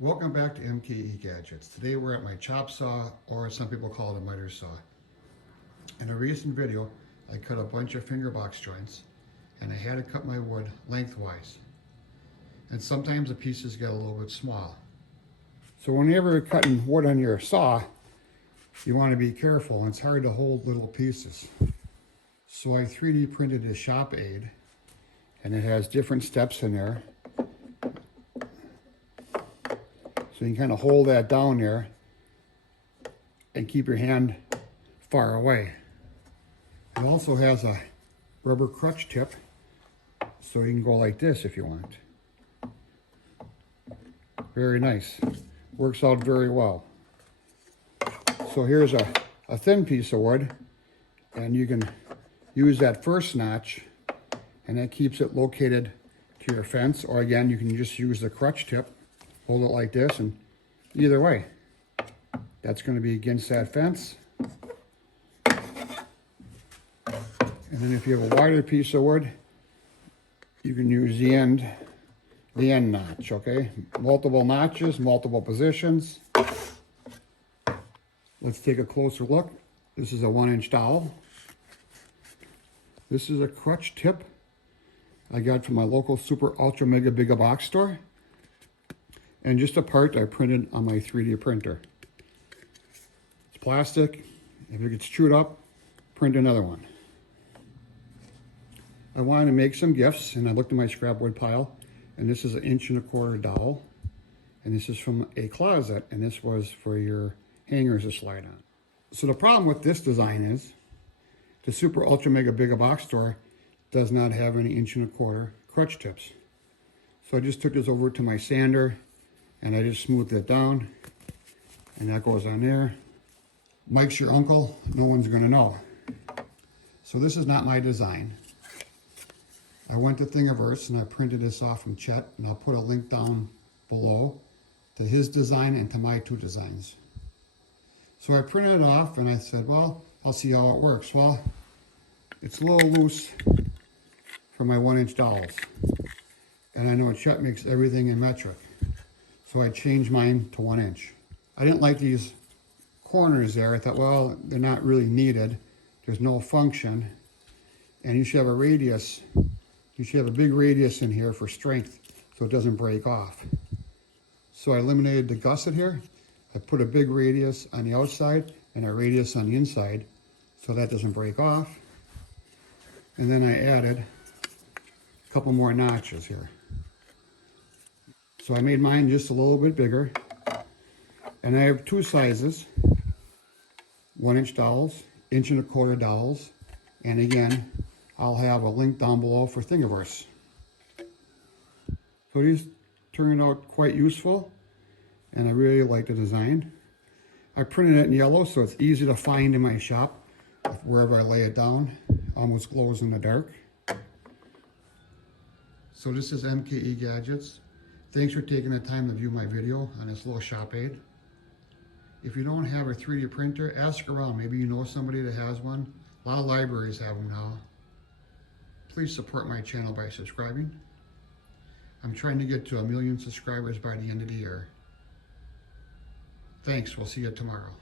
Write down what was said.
Welcome back to MKE Gadgets. Today we're at my chop saw, or some people call it a miter saw. In a recent video, I cut a bunch of finger box joints and I had to cut my wood lengthwise. And sometimes the pieces get a little bit small. So whenever you're cutting wood on your saw, you want to be careful, and it's hard to hold little pieces. So I 3D printed a shop aid, and it has different steps in there. So you can kind of hold that down there and keep your hand far away. It also has a rubber crutch tip, so you can go like this if you want. Very nice. Works out very well. So here's a thin piece of wood, and you can use that first notch, and that keeps it located to your fence. Or again, you can just use the crutch tip, hold it like this, and either way, that's going to be against that fence. And then if you have a wider piece of wood, you can use the end notch, okay? Multiple notches, multiple positions. Let's take a closer look. This is a 1-inch dowel. This is a crutch tip I got from my local super ultra mega big box store. And just a part I printed on my 3D printer. It's plastic. If it gets chewed up, print another one. I wanted to make some gifts, and I looked in my scrap wood pile, and this is an 1.25 inch dowel. And this is from a closet, and this was for your hangers to slide on. So the problem with this design is the super ultra mega big box store does not have any 1.25 inch crutch tips. So I just took this over to my sander and I just smoothed it down, and that goes on there. Mike's your uncle, no one's gonna know. So this is not my design. I went to Thingiverse and I printed this off from Chet, and I'll put a link down below to his design and to my two designs. So I printed it off and I said, well, I'll see how it works. Well, it's a little loose for my 1-inch dowels. And I know Chet makes everything in metric. So I changed mine to 1 inch. I didn't like these corners there. I thought, well, they're not really needed. There's no function. And you should have a radius. You should have a big radius in here for strength so it doesn't break off. So I eliminated the gusset here. I put a big radius on the outside and a radius on the inside so that doesn't break off. And then I added a couple more notches here. So I made mine just a little bit bigger. And I have two sizes, 1-inch dowels, 1.25 inch dowels. And again, I'll have a link down below for Thingiverse. So these turned out quite useful, and I really like the design. I printed it in yellow so it's easy to find in my shop. Wherever I lay it down, almost glows in the dark. So this is MKE Gadgets. Thanks for taking the time to view my video on this little shop aid. If you don't have a 3D printer, ask around. Maybe you know somebody that has one. A lot of libraries have them now. Please support my channel by subscribing. I'm trying to get to 1 million subscribers by the end of the year. Thanks, we'll see you tomorrow.